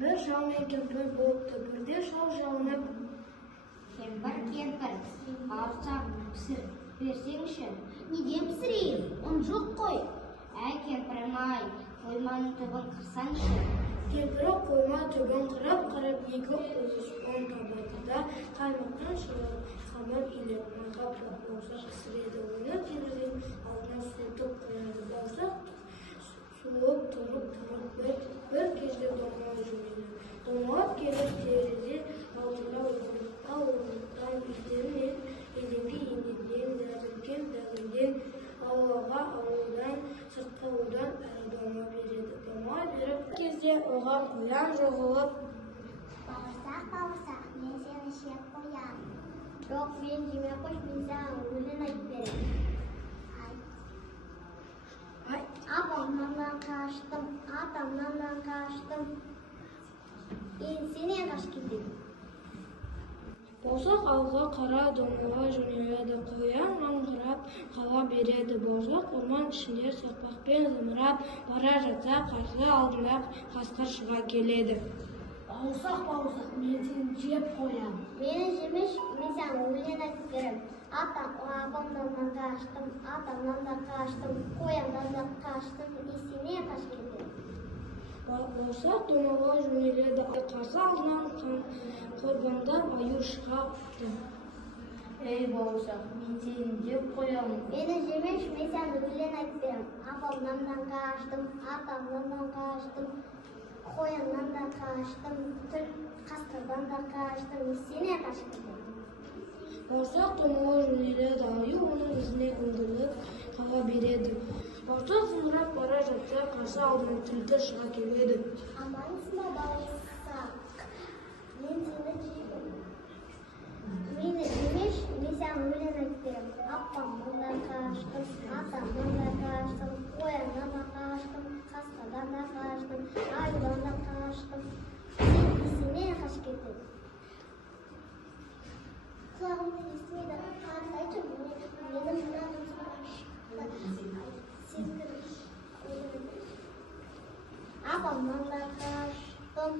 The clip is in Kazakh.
Bir şal men kempir bo'libdi. Birde şal jalınıp Kempir, bağırsak pісir bersеңші. Неден пісірейін? Он жоқ қой. Кемпірім ай, қойманың түбін қырсаңшы. Kempiri koyma töbün kırıp iki on tabakada kaymaktan hamur ile makapla bağırsak ısırıydı. Onu tencerenin altına soğutup koyardı. Bağırsak soğuk turup bir kez de donma cümleli. Donmak gelip terezi altına olduktan üstlerini edebi yeniden derinden Allah'a Allah'dan sırtqa odan doma beredi. Doma berip кезде oğa koyan жоғылып Bağırsak, мен сені шеп қоям. Жоқ, мен жеме қош, мен саған өлең айтып берем. Апамнан қаштым, атамнан қаштым. Сенен қашып кетем. Bağırsak alға қара домаға жөнеледі. Қоян маңғырап қала береді. Bağırsak орман ішінде соқпақпен зымырап бара жатса, қарсы алдында қасқыр шыға келеді. Bağırsak, мен сені жеп қоям. Мені жемеш, мен саған өлең айтып берем. Апамнан қаштым, атамнан да қаштым, қояндан да қаштым. Сенен қашып кетем. Bağırsak домаға жөнеледі. Қарсы алдынан қорбаңдап аю шығады. Ей bağırsak, мен сені жеп қоям. Мені жемеш, мен саған өлең айтып берем. Апамнан қаштым, атамнан қаштым, қояннан да қаштым, қасқырдан да қаштым. Сенен қашып кетем. Bağırsak домаға жөнеледі. Аю оның ізіне үңіліп қала береді. Bağırsak зымырап бара жатса, қарсы алдынан түлкі шыға келеді. Амансың ба bağırsak? Мен сені жеймін. Мені жемеш, мен саған өлең айтып берем. Апамнан да қаштым, атамнан да қаштым, қояннан да қаштым, қасқырдан да қаштым, аюдан да қаштым. Сенен қашып кетем. Құлағымды естімейді. Айтшы, менің мынағым Апамнан да қаштым.